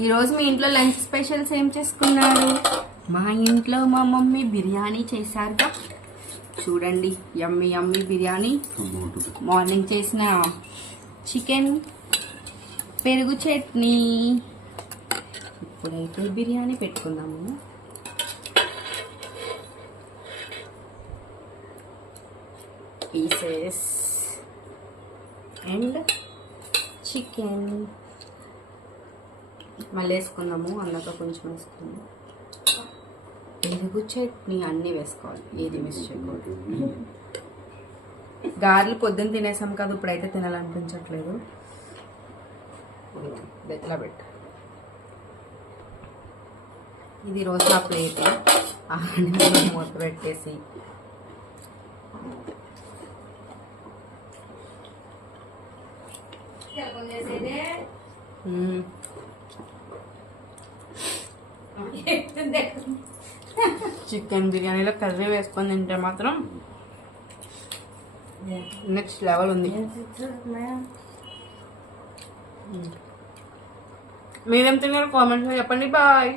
ఈరోజు మీ ఇంట్లో lunch specials ఏం చేసుకున్నారు? మా ఇంట్లో మా మమ్మీ బిర్యానీ చేశారుగా, చూడండి. యమ్మీ యమ్మీ బిర్యానీ. మార్నింగ్ చేసిన చికెన్, పెరుగు చట్నీ. ఇప్పుడైతే బిర్యానీ పెట్టుకుందాము. పీసెస్ అండ్ చికెన్ మళ్ళీ వేసుకుందాము. అన్నాక కొంచెం వేసుకుందాము. పెరుగు చట్నీ అన్నీ వేసుకోవాలి, ఏది మిస్ చేయకూడదు. గారెలు పొద్దున్న తినేసాం కదా, ఇప్పుడైతే తినాలనిపించట్లేదు. బెత్తలా పెట్టు. ఇది రోజు నా ప్లేట్ మూత పెట్టేసి చికెన్ బిర్యానీలో కర్రీ వేసుకొని తింటే మాత్రం నెక్స్ట్ లెవెల్ ఉంది. మీరేం తిన్నారు కామెంట్స్లో చెప్పండి. బాయ్.